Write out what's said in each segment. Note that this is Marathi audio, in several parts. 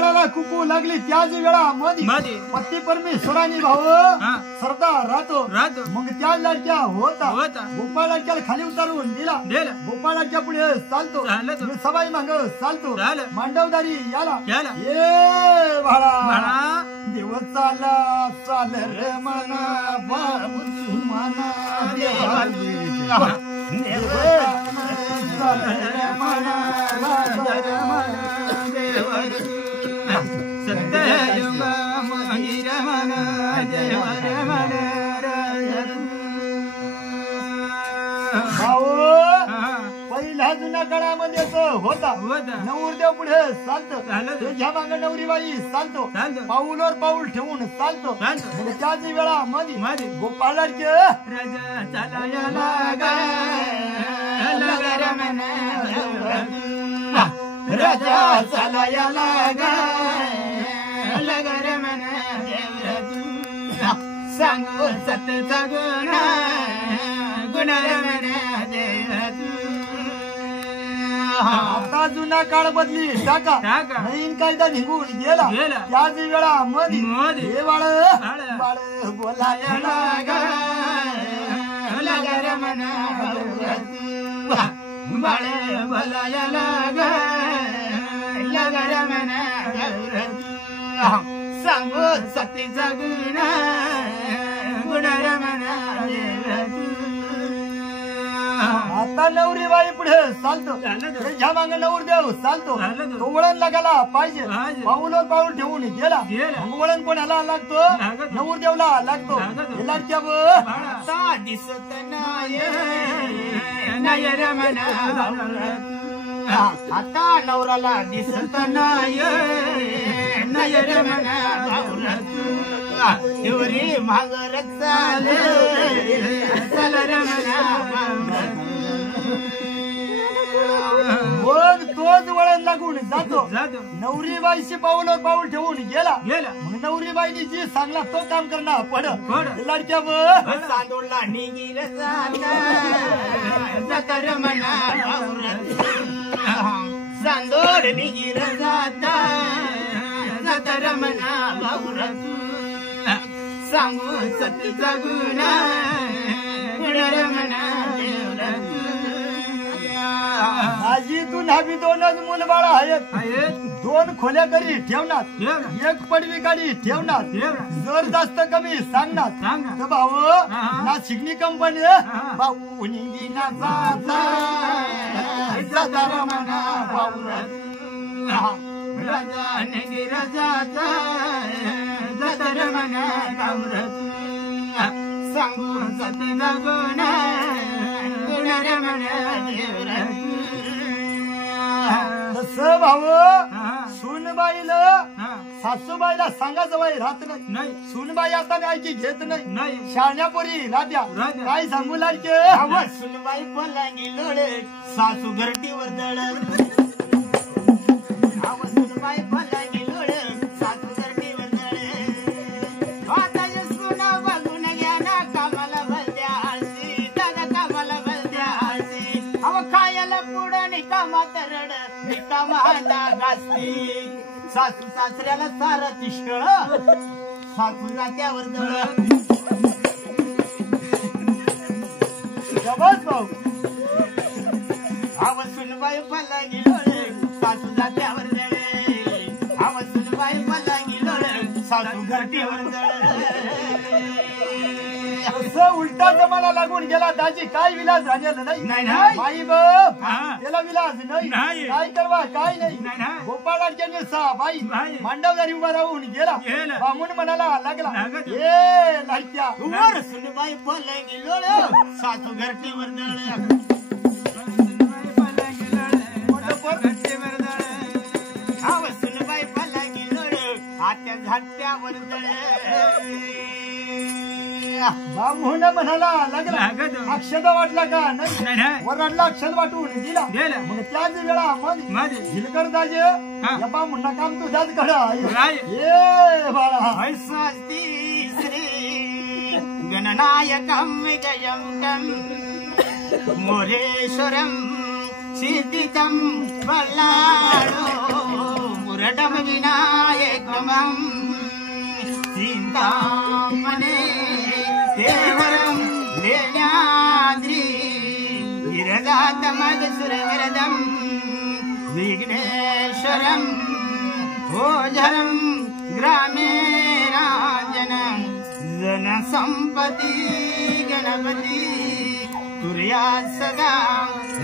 बाळाला कुकू लागली त्याच वेळा मध्ये पती परमेश्वराने भाऊ सरदार राहतो मग त्या लाडक्या होता गोपाळ लाडक्याला खाली उतारून दिला गोपाळ लाडक्या पुढे चालतो सबाई मांग चालतो मांडवदारी याला ये बाळा देव चाला चाल रे मना बाबू मना देव चाल रे मना पहिल्या जुन्या काळामध्ये होता नवरदेव पुढे चालतो त्याच्या मागे नवरीबाई चालतो पाऊलवर पाऊल ठेवून चालतो त्याच वेळा मध्ये गोपाळ लाडके राजा चालायला राजा चालायला सांगू सतचा गुणा आता जुना काळ बदली टाका नवीन कायदा निघून गेला त्याच वेळा मध्ये बाळ बाळ बोलायला बाळ बोलायला सांगू सतीचा गुणा आता नवरीबाई पुढे चालतो त्याच्या मागे नवरदेव चालतो तो वळण लागायला पाहिजे पाऊलवर पाऊल ठेवून गेला वळण कोणाला लागतो नवरदेवला लागतो लाडक्या दिसत नाही आता नवराला दिसत नाही एवढी मागर चाले मग तोच वळण लागून जातो नवरीबाईशी पाऊलवर पाऊल ठेवून गेला मग नवरीबाईनी जी सांगला तो काम करणार पड लाडक्या चांदोडला निघील चांदोड निघील जाता सांगू सतीचा गुणा आजी तू नाभी दोनच मुलबाळ आहेत दोन खोल्या करी ठेवणार एक पडवी गाडी ठेवणार जर जास्त कमी सांगणार तर भाऊ ना शिकणी कंपनी भाऊ निघीना जाता म्हणा भाऊ राजा नेगी राजाचा जतर म्हणा सांगू सतीचा गुणा तस भाऊ सुनबाईला सासूबाईला सांगायचं बाई राहत नाही सुनबाई आता ऐकी घेत नाही शाण्यापोरी राध्या काय सांगू लाडके सुनबाई बोलांगी लोळे सासू घरटीवर दळ सुनबाई बोलांगी लोळे सासू घरटीवर दळ आता सुना बघून घ्या ना कामाला भलत्या आळशी दादा कामाला भलत्या आळशी अव खायला पुढं निकामात रड निकामाला गाजती सासू सासऱ्याला सारा तिष्ठळ सासू जात्यावर दळ भाऊ आव सुनबाई पलांगी लोळे सासू जात्यावर दळे आव सुनबाई पलांगी लोळे सासू घरटीवर दळे असं उलटा जमाला लागून गेला दाजी काय विलास झालेला नाही बाई बाप त्याला विलास नाही काय करवा काय नाही गोपाळ लाडक्याने बाई मांडवदारी उभा राहून गेला बामून म्हणाला लागला ए लाडक्या वर सुनबाई पलांगी लोळे सासू घरटीवर दळे सुनबाई पलांगी लोळे आत्या झाट्यावर दळे बामून म्हणाला लागला अक्षदा वाटला का नाही वरडला अक्षद वाटून दिला मग त्याच वेळा मध्ये झिलकर दाजे या बामूंना काम तुझ्याच कडा ये बाळा ऐसा श्री गणनायकम विजयम मोरेश्वरम सिद्धिकम बल्लाडो विरटम विनायकमं चिंतामणे देवरं लेण्याद्री गिरजातमदसुरवरदं विघ्नेश्वरं भोजनं ग्रामे राजनं जनसंपत्ति गणपति तुर्या सदा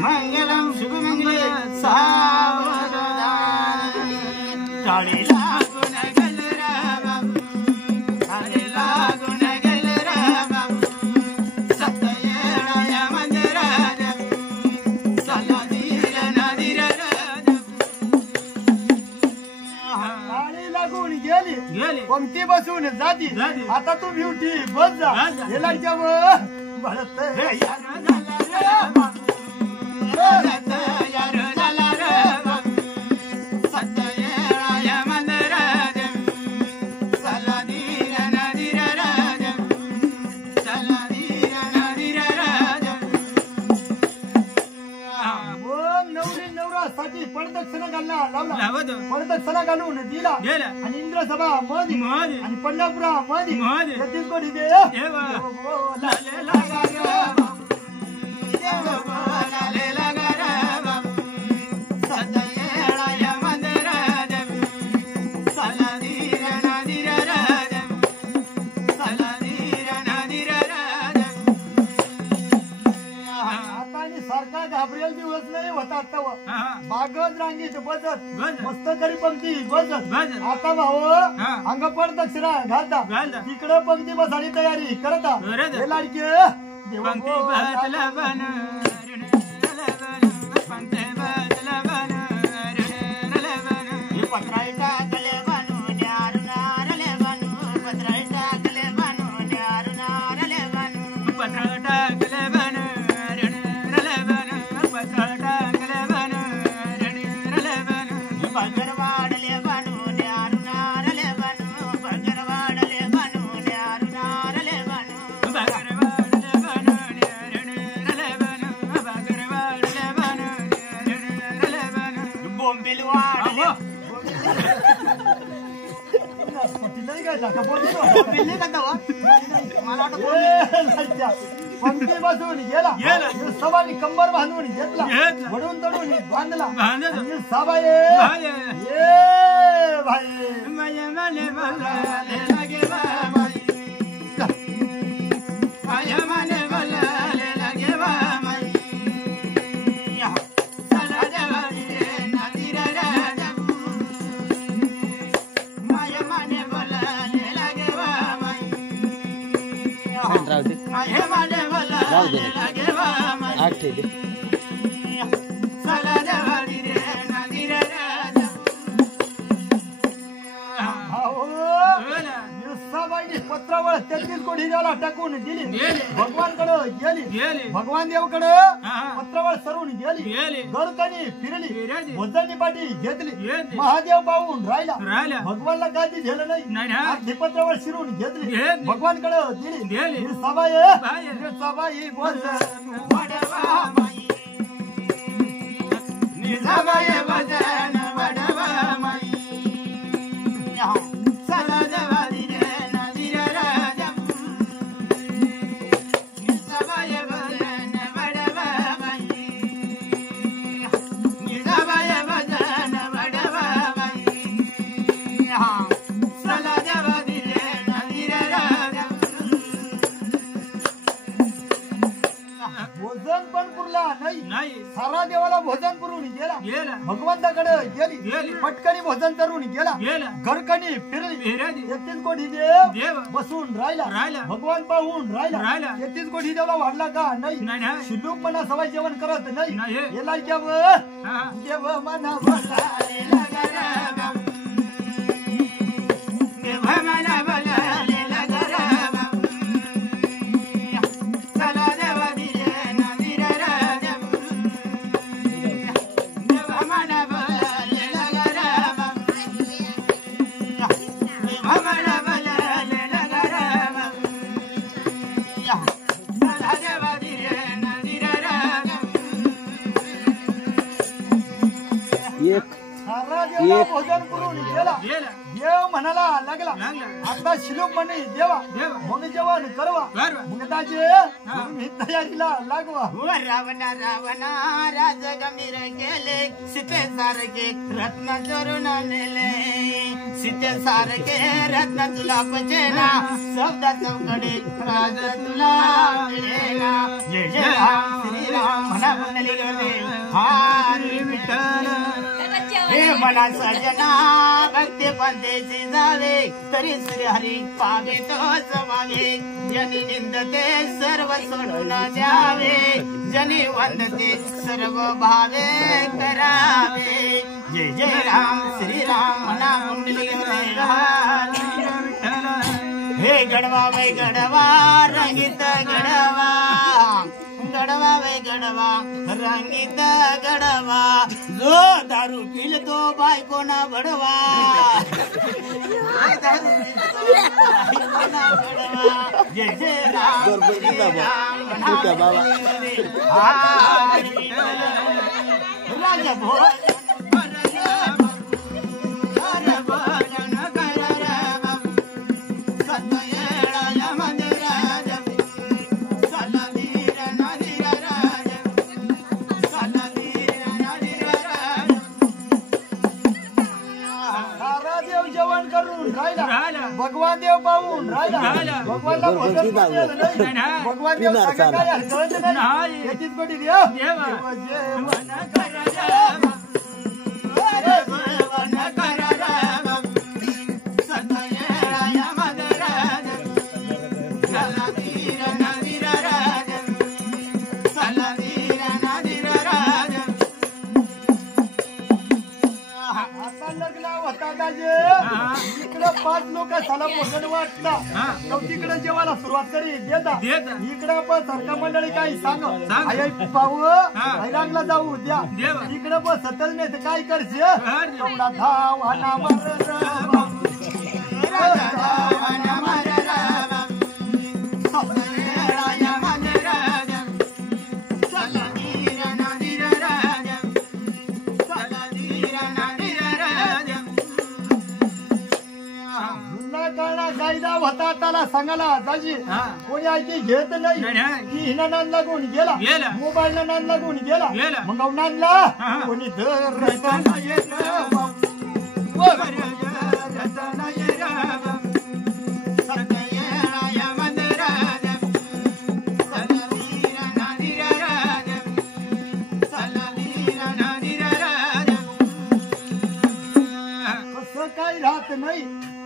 मंगलम शुभमंगल सावधान टाळीला गुणगल राम टाळीला गुणगल राम सत्ययळया मंदिरात सलादीर नदीर टाळीला गुण गेली कोणती बसून जाती आता तू ब्युटी बस जा हे लाडक्या भरत पडदक्षिणा घालला पडदक्षिणा घालून दिला आणि इंद्रसभा मध्ये आणि पंढरपुरा मध्ये छत्तीसगड सारखा घाबरेल दिवस नाही होता बागत रांगीत बसत मस्त करी पंक्ती बसत आता भाऊ अंग पडदक्षिणा घालता तिकडे पंक्ती बसायची तयारी करता हे लाडके पंक्ती बसून गेला सभानी कंबर बांधून घेतला वडून तडून बांधला सभा ये भाई पत्रावर 33 कोटी टाकून दिली भगवानकडे गेली भगवान देवकडे पत्रावर सरून गेली गडकणी फिरली भोजनी पाठी घेतली महादेव पाहून राहिला भगवानला काय दिलं नाही पत्रावर शिरून घेतली भगवानकडे दिली सभा सभा ही बोल सारा देवाला भोजन करून गेला भगवंताकडे गेली पटकनी भोजन करून गेला घरकणी फिरली 33 कोटी देव बसून राहिला भगवान पाहून राहिला 33 कोटी देवला वाढला का नाही शिल्लूक मना सवाय जेवण करत नाही हे लाडक्या देव मना पूजन करून गेला देव म्हणाला लागला आता शिलूक म्हणे देवा मग जेवण करवा मग दाजे मी तयारीला लागवा रावणा रावणा राज गंभीर केले सीते सारखे रत्न चोरून नेले सीते सारखे रत्न तुला पचेना शब्दा चौकडे राज तुला मिळेना जय जय राम श्रीराम म्हणा मंडली गणे हरी विठ्ठल हे मना सजना भक्ती पंथेची जावे तरी श्री हरी पावे तो जमावे जनी निंदते सर्व सोडून द्यावे जनी वंदते सर्व भावे करावे जय जय राम श्रीराम म्हणा मंडली हे गडवा वै गडवा रंगीत गडवा गडवा वै गडवा रंगीत गडवा जो दारू पिल तो बायको ना बडवा जय जय राम राजा भोज भगवान देव पाहून राहिला भगवानला भगवान देव नाही याचीच गोटी देव इकडे 5 लोक साला भोजन वाटतात तिकडे जेवायला सुरुवात करी देतात इकडे पण सरकार मंडळी काही सांग आई पाहू आई रांगला जाऊ द्या इकडे पण सतत नाही तर काय करशील तेवढा धाव हाना कायदा होता त्याला सांगायला जायची कोणी ऐकी घेत नाही की हिना नान लागून गेला मोबाईल नान लागून गेला मग नानला कोणी काही राहत नाही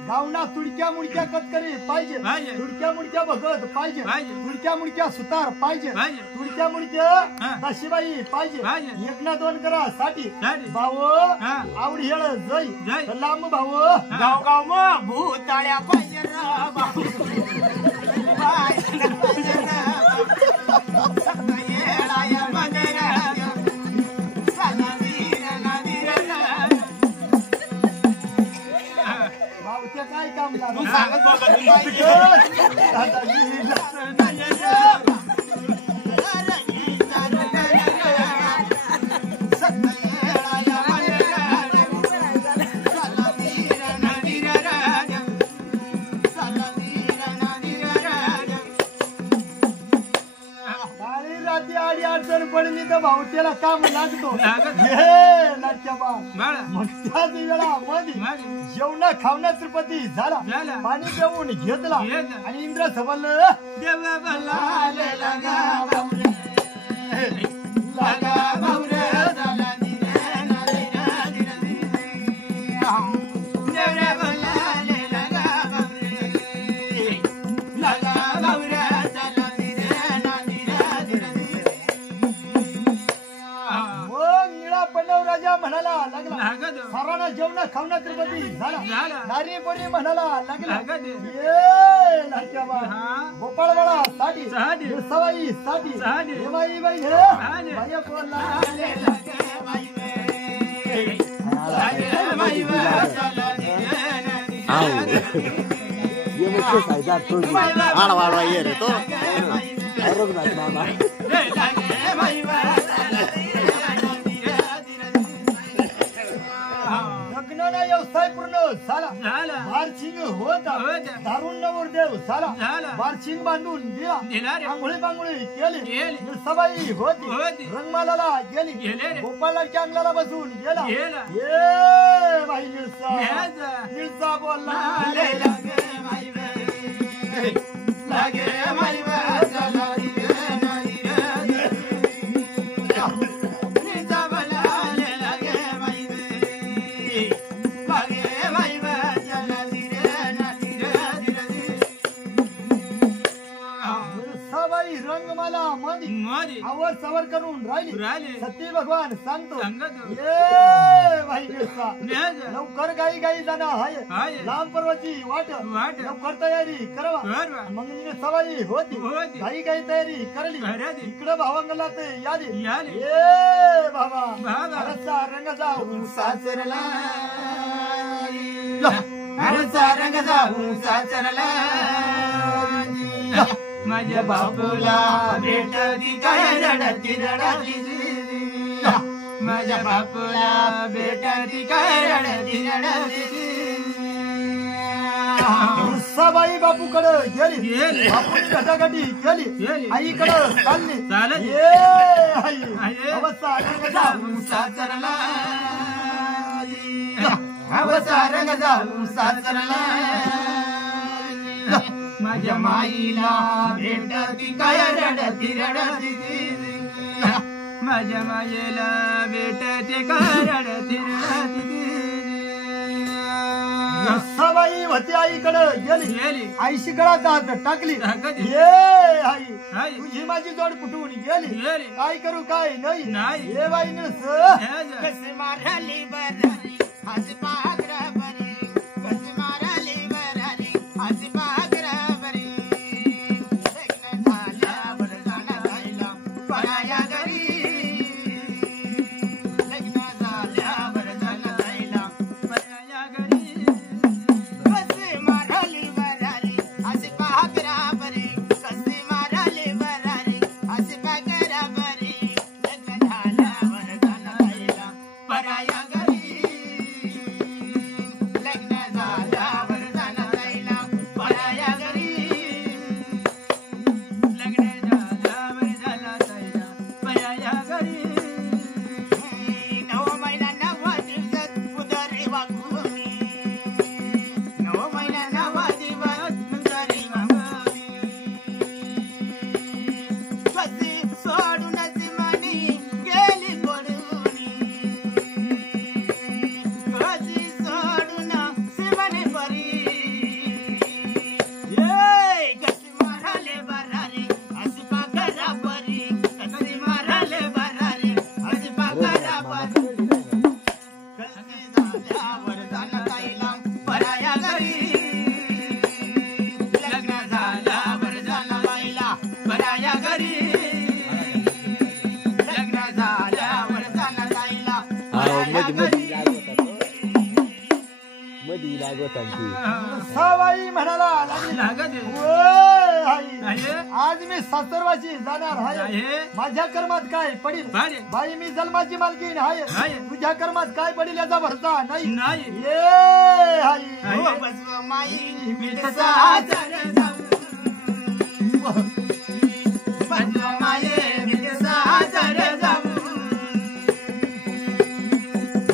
गावना तुडक्या मुडक्या कतकरी पाहिजे तुडक्या मुडक्या बघत पाहिजे तुडक्या मुडक्या सुतार पाहिजे तुडक्या मुडक्या दाशीबाई पाहिजे एक ना दोन करा साठी भाऊ आवड हेळ जय लांब भाऊ गाव गाव मग भूताळ्या पाहिजे काय काम तू सांगत आडी अडचण पडली तर भाऊ त्याला काम लागतो मग त्याच वेळामध्ये जेवणा खावणा त्रिपती झाला पाणी पिऊन घेतला आणि इंद्र सबल म्हणाला लागला सरांना जेवणा खावणा त्रिपती झाला नारी बोली म्हणाला लागला गोपाळवाडा साठी सवाई साठी बाई बाई दारुड्याचा व्यवसाय पूर्ण झाला झाला बारशिंग होता होता. दारुण नवरदेव झाला झाला बारशिंग बांधून दिला दिला रे आंघोळी बांगोळी केली गेली सबाई होती होती रंगमालाला गेली गेले रे गोपाळाच्या अंगलाला बसून गेला गेला ये बाई निळसा न्याजा. निळसा बोलला लागे लागे माई वे लागे माई वे चला रे नाही रे निजा बलाले लागे माई वे लागे माई वे चला धीरे ना धीरे धीरे सबाई रंगमाला मधी मोदी आवर सवर करून राहिली राहिले सती भगवान सांगतो सांगतो ये भाई निळसा न्याजा. लवकर गाई गाई जाणं हाय हाय लांब पर्वाची वाट वाट लवकर तयारी करवा करवा मग तिने सवाई होती होती. गाई गाई तयारी करली करली. इकडं भावंगला ते यादी याली. ये बाबा बाबा. रस्ता रंग जाऊ सासरला हरचा रंग जाऊ सासरला माझ्या बापूला भेट दी काय रडती रडती माझ्या बापूला भेट दी काय रडती रडती सबाई बापूकडे गेली गेली. बापूनी घटाघटी केली गेली. आईकडे चालली चालली. ये आई आई. अवस्था रंग जाऊ जाऊ सासरला हवसा रंग जाऊ सासरला माझ्या माईला भेटती काय रडती रडती माझ्या मायेला भेटते काय रडती रडती सबाई होती आईकडे गेली गेली आईशी गळात हात टाकली टाकली. ये आई आई. तुझी माझी जोड फुटून गेली गेली. काय करू काय नाही नाही. ये बाई निळस न्याजा. कसे मारली बरारी हस पागरा बरी कसे मारली बरारी हस पागरा बरी लग्न झाल्यावर जाणार राहिला पराया घरी लग्न झाल्यावर जाणार राहिला पराया घरी कसे मारली बरारी हस पागरा बरी कसे मारली बरारी हस पागरा बरी लग्न झाल्यावर जाणार राहिला पराया घरी लग्न झाल्यावर जाणार राहिला पराया घरी लग्न झाल्यावर झाला जायला पराया घरी 9 महिना 9 दिवसात उदरी वागुनी 9 महिना 9 दिवस उदरी वागुनी कशी सोडूनच मनी गेली पडूनी कशी सोडून सिमने परी ये कशी मारले बरारी अशी पागरा परी कशी मारले बरारी अशी पागरा परी कशी झाल्यावर जाणार ताईला पराया घरी लग्न झाल्यावर जाणार बाईला पराया घरी लग्न झाल्यावर जाणार ताईला पराया घरी मधी लागत आणखी सबाई म्हणाला लागली लागत ओय आई आहे आज मी सासरवाची जाणार आहे आहे माझ्या कर्मात काय पडील पाडे बाई मी जन्माची मालकीण आहे आहे. तुझ्या कर्मात काय पडील याचा भरता नाही नाही ये आई आहे. हो बसव माई मी तसा जर जाऊ बसव माये मी तसा जर जाऊ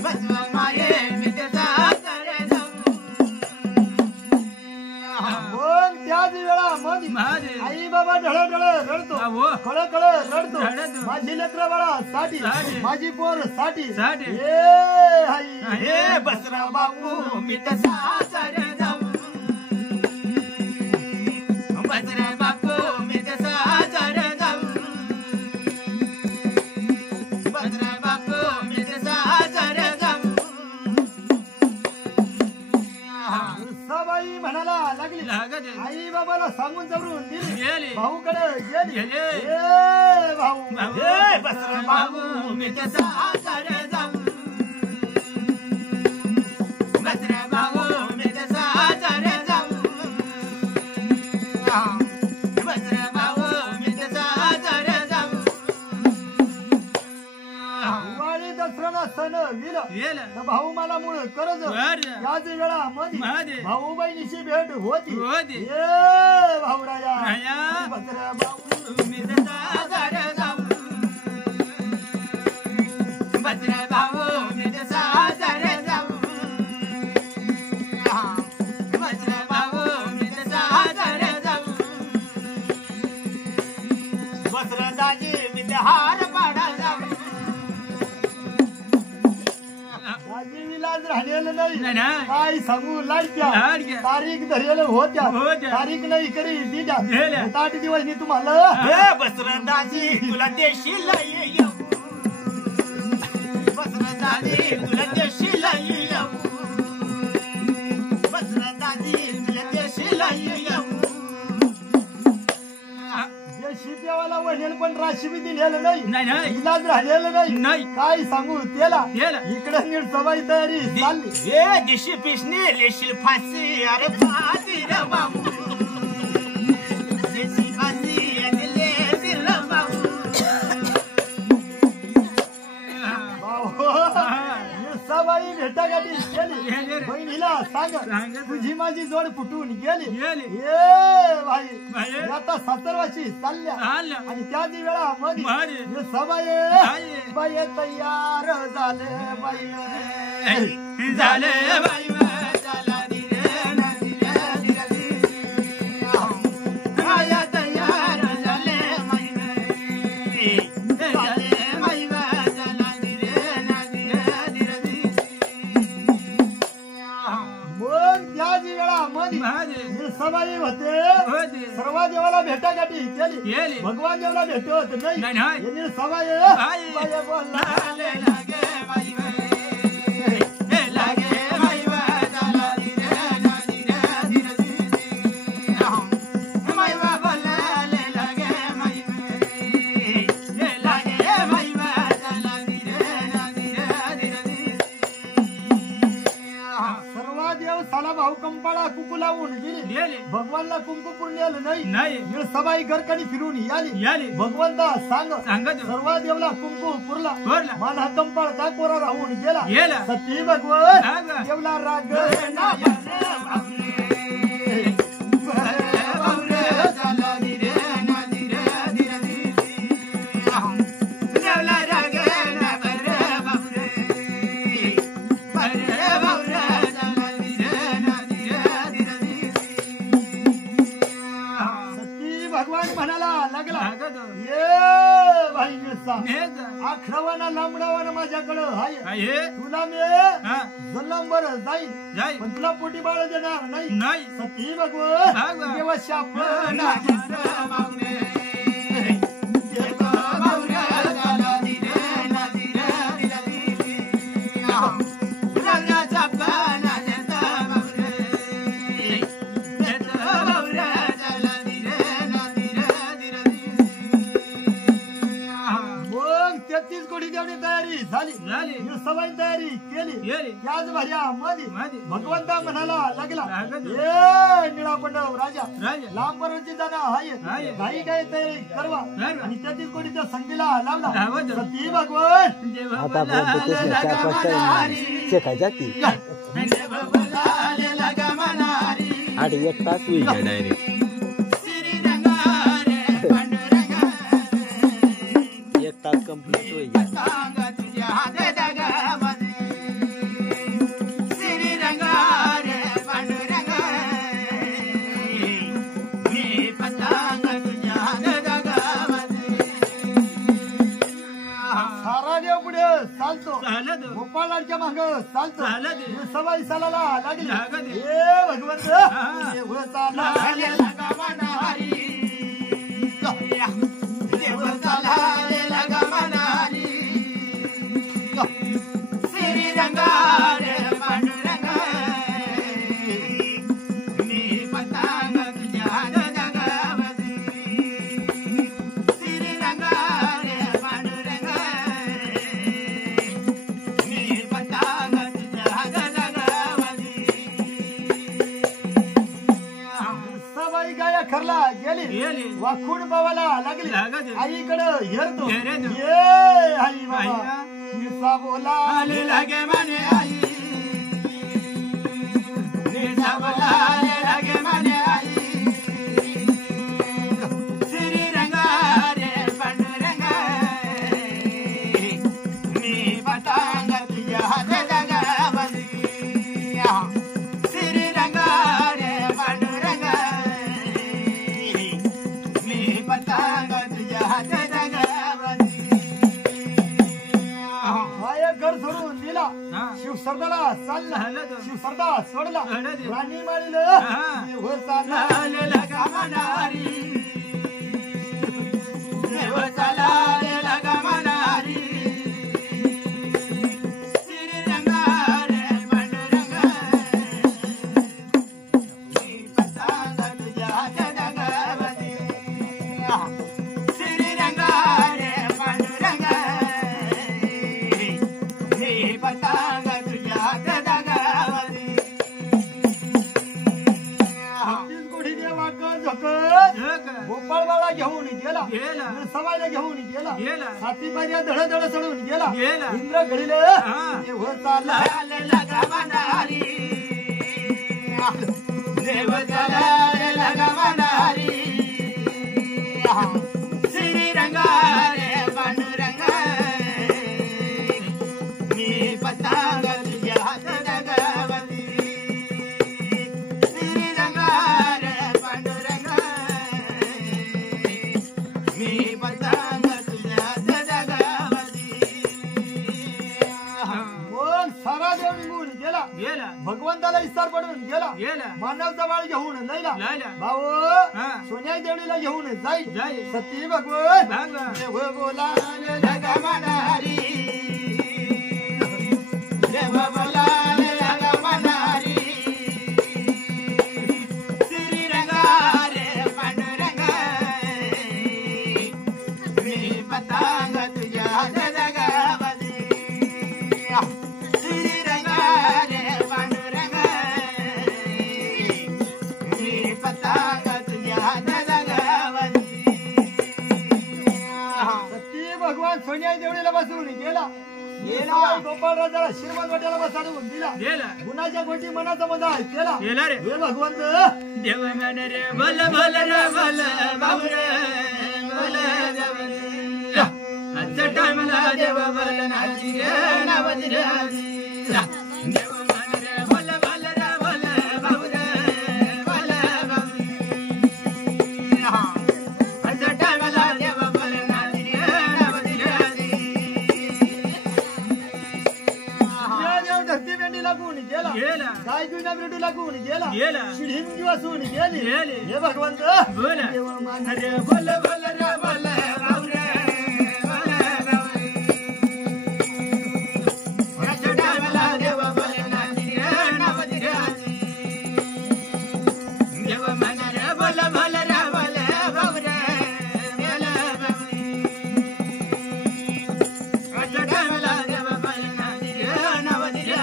बसव माये मी तसा जर जाऊ मग त्याच वेळामध्ये महादेव आई बाबा ढळ ढळ रडतो अहो. कळ कळ रडतो रडतो. माझी लेकरं बाळा साठी साठी. माझी पोर साठी साठी. ये आई आहे. बसराव बापू मी तसा जर जाऊ बसराव बापू मी तसा जर जाऊ बसराव बापू मी तसा जर जाऊ सबाई म्हणाला लागली लागत आई बाबाला सांगून जवळून दिली गेली भाऊकडे गेली गेले. ए भाऊ ए बसराव बापू मी तसा जर जाऊ बसराव बापू मी तसा जर जाऊ बसराव बापू मी तसा जर जाऊ दिवाळी दसरा सण विल गेलं. तर भाऊ मला मुळ कर्ज बरं. याच वेळा मध्ये मध्ये. भाऊ बहिणीची भेट होती होती. ये भाऊ राजा राजा. भद्र भाऊ मी तसा जर जाऊ. भद्र भाऊ मी तसा जर जाऊ. भद्र भाऊ मी तसा जर जाऊ. वस्त्रदाजी विद्याहार पाडा जाऊ दाजी विलाज राहिलेलं नाही, नाही नाही. काय सांगू लाडक्या लाडक्या. तारीख धरेल होत्या होत्या. तारीख नाही करी दिल्या दिल्या. 8 दिवस मी तुम्हाला हा. वस्त्रदाजी तुला देशील येऊ वस्त्रदाजी तुला देशील येऊ वस्त्रदाजी तुला देशील येऊ देशी देवाला वळेल पण राशी बी दिलेलं नाही नाही, नाही. इलाज राहिलेलं नाही नाही. काय सांगू त्याला त्याला. इकडे नीट सवाई तयारी चालली ए दिशी पिशनी लेशील फाशी. अरे फाशी रे बाबू. लेशील फाशी आणि लेशील रे बाबू. सवाई भेटागाठी गेली केली रे. बहिणीला सांग सांग. तुझी माझी जोड फुटून गेली गेली. ए भाई भाई. आता 70 वर्षी चालल्या चालल्या. आणि त्या वेळा मध्ये मध्ये. सबाई बाई. बाई तयार झाले बाई झाले बाई चला दिले ना दिले दिले दिले. माया तयार झाले बाई झाले बाई चला दिले ना दिले दिले दिले. मग त्या वेळा मध्ये मध्ये. सबाई होते होते. सर्व देवाला भेटागाठी केली केली. भगवान देवाला भेट होत नाही, नाही नाही. यांनी सबाई बाई. बाई बोलला लाले लागे बाई हे लागे बाई चला दिले ना दिले दिले दिले. बाई बोलाले लागे बाई हे लागे बाई चला दिले ना दिले दिले दिले. सर्व देव साला भाऊ कंपाळा कुकू लावून गेली गेले. भगवानला कुंकू पुरलेलं नाही नाही. सबाई घरकणी फिरून याली याली. भगवंता सांग सांगत. सर्व देवला कुंकू पुरला पुरला. माझा कंपाळ का कोरा राहून गेला गेला. सती भगवन सांग. देवला राग ना बाबरे चला दिले ना दिले दिले दिले. देवला रागे ना बरे बाबरे. बरे बाबरे चला दिले ना दिले दिले दिले. सती भगवान म्हणाला लागला सांगत. ये भाई मिरसा नेज. आखरावाना लांबडावाना माझ्याकडं हाय आहे. तुला मी हा. जल्लांबर जाईल जाय. पण तुला पोटी बाळ देणार नाही नाही. सती भगवन भगवन. देवा शाप मग 33 कोटी देवणी तयारी झाली झाली. सवाई तयारी केली गेली. त्याच भाज्या मध्ये मध्ये. भगवंता म्हणाला लागला लागला. ए निळापंडव राजा राजा. लांब पर्वतची जाणं आहे. आहे काही काही तयारी करवा करवा. आणि 33 कोटीच्या संगीला लावला लावत. सती भगवन देव आतापर्यंत बोलाले कृष्ण लगा 4-5 मनारी. टाइम शेखायचा की देव बोलाले लगा मनारी. 8-1 तास होईल डायरेक्ट श्रीरंगा रे पांडुरंगा. 1 तास कंप्लीट होईल सांग तुझ्या हाते जगामध्ये. श्रीरंगा रे पांडुरंगा. मी पतंग तुझ्या हाते जगामध्ये. सारा देव पुढे चालतो चालत. गोपाळाच्या माग चालतो चालत. सवाई सालाला लागली लागली. ए भगवंत हा. देव चाला लाले लगा मनारी. देव चालाले लगा मनारी. श्रीरंगा रे पांडुरंगा. मी पतंग तुझ्या जगामध्ये. श्रीरंगा रे पांडुरंगा. मी पतंग तुझ्या जगामध्ये. सवाई गाया खरला गेली गेली. वाखून बाबाला लागली लागली. आईकडं हेरतो हेरतो. ये आई बाबा आईया. निसा बोला आले लागे माने आई निसा बोला आले लागे माने आई श्री रंगा रे पांडुरंगा मी पतंग तुझ्या हातात गावली श्री रंगा रे पांडुरंगा मी पतंग तुझ्या हातात गावली माया घर सोडून दिला हा. शिवसरदाला चालला हलत. शिवसरदा सोडला हलत. राणी माळीला हा. देव चालला लाले लगा मनारी देव चालाले लगा मनारी श्री रंगा रे पांडुरंगा मी पतंग तुझ्या हातात गावली श्री रंगा रे पांडुरंगा मी पतंग तुझ्या हातात गावली तीस कोटी देवाक झोकत जग गोपाळवाला घेऊन गेला गेला. सवायला घेऊन गेला गेला. साती पायऱ्या धड धड चढून गेला गेला. इंद्र घडीले हा. देव चालला लाले लगा मनारी देव चालाले लगा मनारी श्री रंगा रे पांडुरंगा मी पतंग तुझ्या हातात गावली श्री रंगा रे पांडुरंगा मी पतंग तुझ्या हातात गावली मग सारा देव निघून गेला गेला भगवंताला इस्तार पडून गेला गेला मानवचा बाळ घेऊन लैला लैला. भाऊ हा. सोन्या देवळीला घेऊन जाई जाई. सती भगवत भगवान. देव बोला लगा मनारी देव बोलाले लगा मनारी श्री रंगा रे पांडुरंगा मी पतंग तुझ्या हातात गावली श्री रंगा रे पांडुरंगा मी पतंग तुझ्या हातात गावली सती भगवान सोन्या देवळीला बसवून गेला गेला. गोपाळ राजाला श्रीमंत वाट्याला बसाडून दिला गेला गुणाच्या गोटी मनाचा मजा केला गेला रे हे भगवंत देव मन रे बोल बोल रे बोल बाबू रे बोल देव रे आजच्या टाइमला देव बोल नाची रे नावती रे देव मन रे बोल बोल रे बोल बाबू रे बोल बाबू आजच्या टाइमला देव बोल नाची रे नावती रे हे देव धरती भेंडी लागून गेला गेला गाय गुन्हा बिरडू लागून गेला गेला. शिढीम वासून गेली गेली. हे भगवंत बोल देव मान रे बोल बोल रे बोल बाबू रे बोल बाबू आजच्या टाइमला देव बोल नाची रे नावती रे देव मन रे बोल बोल रे बोल बाबू रे बोल बाबू आजच्या टाइमला देव बोल नाची रे नावती रे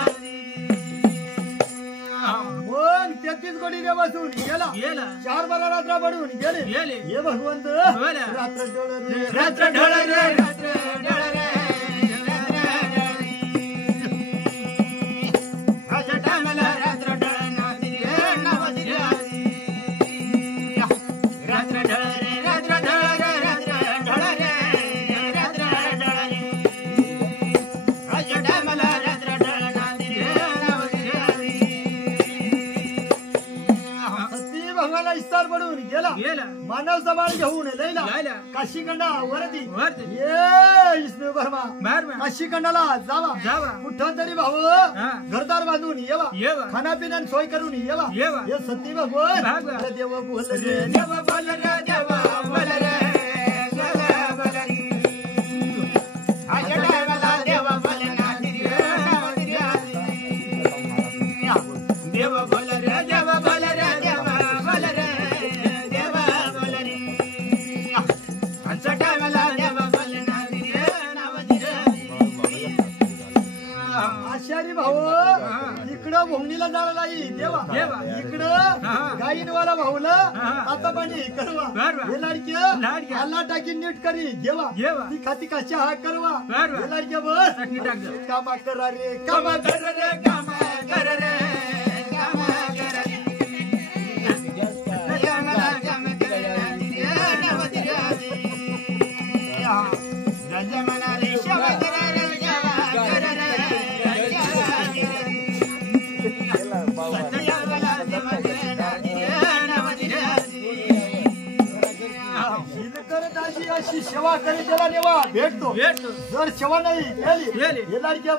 मग 33 कोटी देव बसून गेला गेला 4 बारा रात्र पडून गेले गेले. हे भगवंत बोला. रात्र डोळ रे रात्र ढळ रे रात्र ढळ रे आजच्या टाइमला रात्र ढळ नाची रे नावती रे रात्र ढळ रे रात्र ढळ रे रात्र ढळ रे रात्र ढळ रे आजच्या टाइमला रात्र ढळ नाची रे नावती रे सती भगवानला इस्तार पडून गेला गेला मानव सवाल घेऊन लैला लैला. काशीखंडा वरती वरती. ये विष्णू वर्मा बार बार काशीखंडाला जावा जावा. कुठं तरी भाऊ हा. घरदार बांधून येवा येवा. खानापिण्यान सोय करून येवा येवा. हे सती भगवान भगवान. अरे देव बोल रे देव बोल रे देव बोल रे देव बोल रे आजच्या टाइमला देव बोल नाची रे नावती रे देव बोल रे देव बोल रे देव बोल रे देव बोल रे आजच्या टाइमला देव बोल नाची रे नावती रे आचारी भाऊ इकडं भोंगणीला किनारीला जायला नाही देवा देवा. इकडं गाईनवाला भाऊला आता पाणी करवा बरं. हे लाडकी लाडकी. अल्ला टाकी नीट करी देवा देवा. ती खाती का चहा करवा बरं. हे लाडकी बस चटणी टाक जा. कामा करा रे कामा कर रे कामा कर रे कामा कर रे अशी सेवा करी त्याला नेवा भेटतो जर सेवा नाही केली हे लाडक्या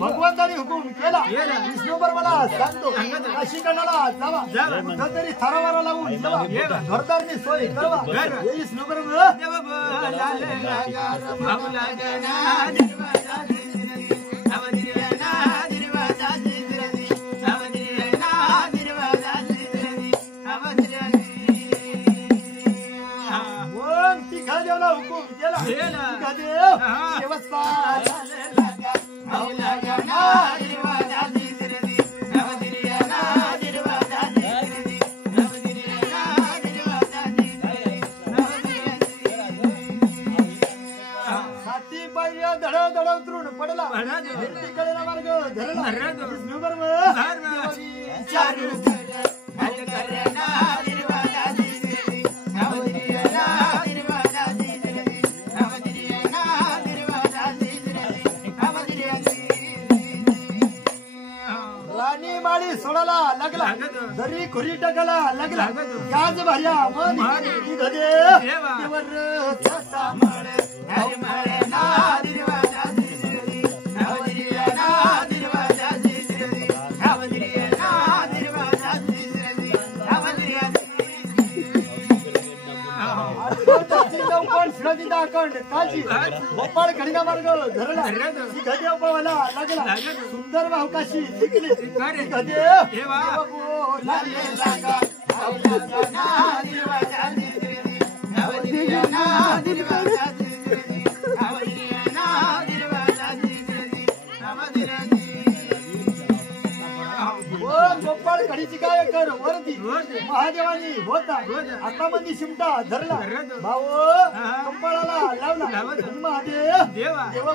भगवंतानी हुकूम केला विष्णूबर मला सांगतो अशी कणाला जावा तरी थरावारा लावून जेवा घरदारनी सोय करवा हे विष्णूबर देवला हुकूम केला देव धड उतरून पडला कडेला मार्ग धरला राणी माळी सोडाला लागला दरी खुरी टाकाला लागला याच भार्या मधी गोपाळ खडीना मार्ग धरला गदेव पवाला लागला सुंदर वाहकाशी गोपाळ खडीची काय कर वरती महादेवानी होता आता मंदी शिमटा धरला भाऊ गोपाळाला लावला महादेव देव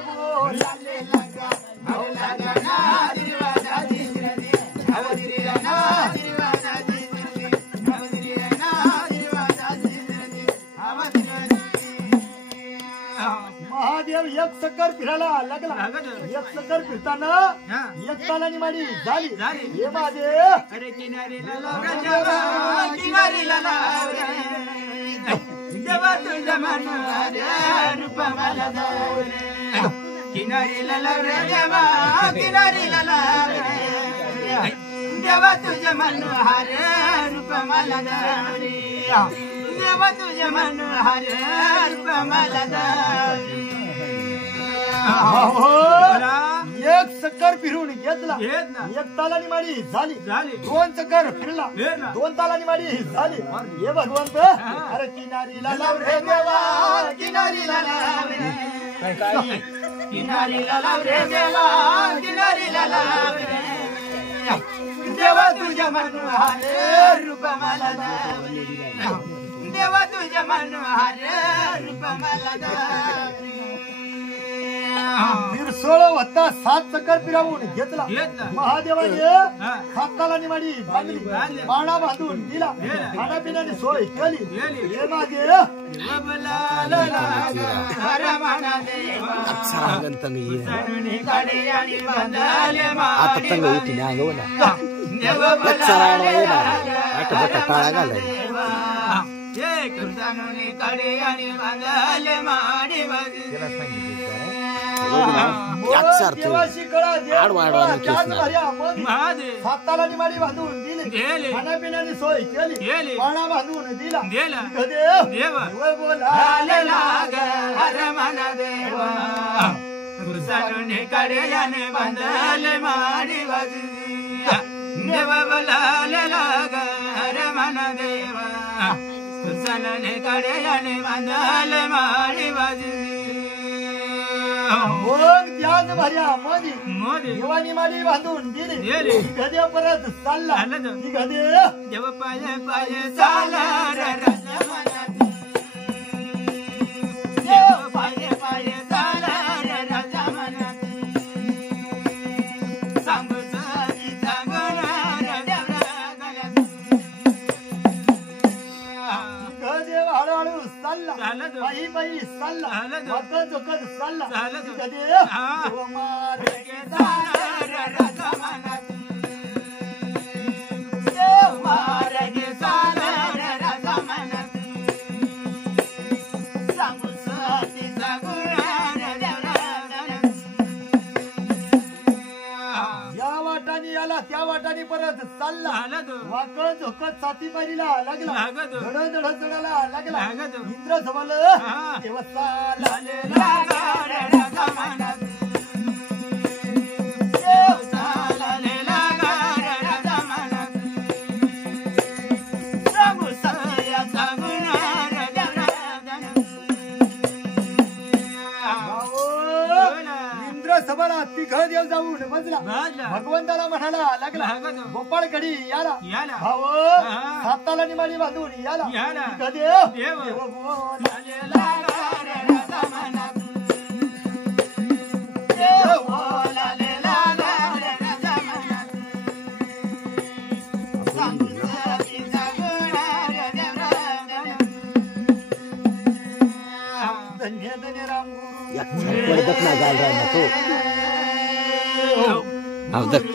महादेव एक चक्कर फिरायला लागला एक चक्कर फिरताना एक तालानी माडी झाली हे महादेव अरे किनारीला देवा तुझ्या मनोहर रूप मला दाव रे किनारीला लाव रे देवा किनारीला लाव रे देवा तुझ्या मनोहर रूप मला दाव रे देवा तुझ्या मनोहर रूप मला दाव रे एक चक्कर फिरून घेतला एक तालानी माडी झाली दोन चक्कर फिरला दोन तालानी माडी झाली हे भगवंत अरे किनारीला लाव रे देवा किनारीला लाव रे किनारीला लाव रे देवा किनारीला लाव रे देवा तुझ्या मनोहर रूप मला दाव रे देवा तुझ्या मनोहर रूप मला दाव रे सोळ होता 7 चक्कर फिरवून घेतला महादेवाने हाताला निमाडी बांधली बाणा बांधून दिला खाण्यापिण्याने सोय केली हे महादेव आता तंग येते ना अंगव ना टाळा घालाय कडे आणि बांधाले माडी याच सारखं. देवाशी कळा आडवाडवानी केस त्याच ना. भारी आमोदी. महादेव हाताला निमाडी बांधून दिली दिली. खाण्यापिण्याची सोय केली केली. पाळणा बांधून दिला दिला. देव देव. देव बोलाले लाग हर मन देवा कुसाने कडे याने बांधले माडी वाजी देव बोलाले लाग हर मन देवा कुसाने कडे याने बांधले माडी वाजी मग त्याच भारी आमोदी मोदी देवानी माडी बांधून दिली दिली. गदेव परत चालला चालला तो. गदेव देव पाय पाय चाला रे राजा मनात देव पाय पाय चाला रे राजा मनात सांगू सारी सांगणार देवरा गदेव हळूहळू चालला चालला तो. बाई बाई चालला चालला तो. वकत वकत चालला चालला तो. गदेव हा. देव मार चाला रे राजा मनात देव मार्गे चाला रे राजा मनात सांगू सारी सांगणार देवरा या वाटाने आला त्या वाटाने परत चालला चालला तो. वाकत झोकत साती बारीला लागला लागत. धड धड चढायला लागला लागत. इंद्र समल हा. तेव्हा चालला लागा रे राजा मनात देव चालले लागा रे राजा मनात सांगू सत्या सांगणार देवरा इंद्र सभाला तिघ देव जाऊन बसला बाजला. भगवंताला म्हणाला लागला लागत. गोपाळकडी याला याला. भाव हा. हाताला निमाडी बांधून याला याला. तिघ देव देव. देव बोल. लागा रे राजा मनात देव बोलाले लागा रे राजा मनात सांगू सती सांगणार देवरा धन्य धन्य राम गुरु याच सारखं पडतच ना गाल राहिला तो. हो. अवदक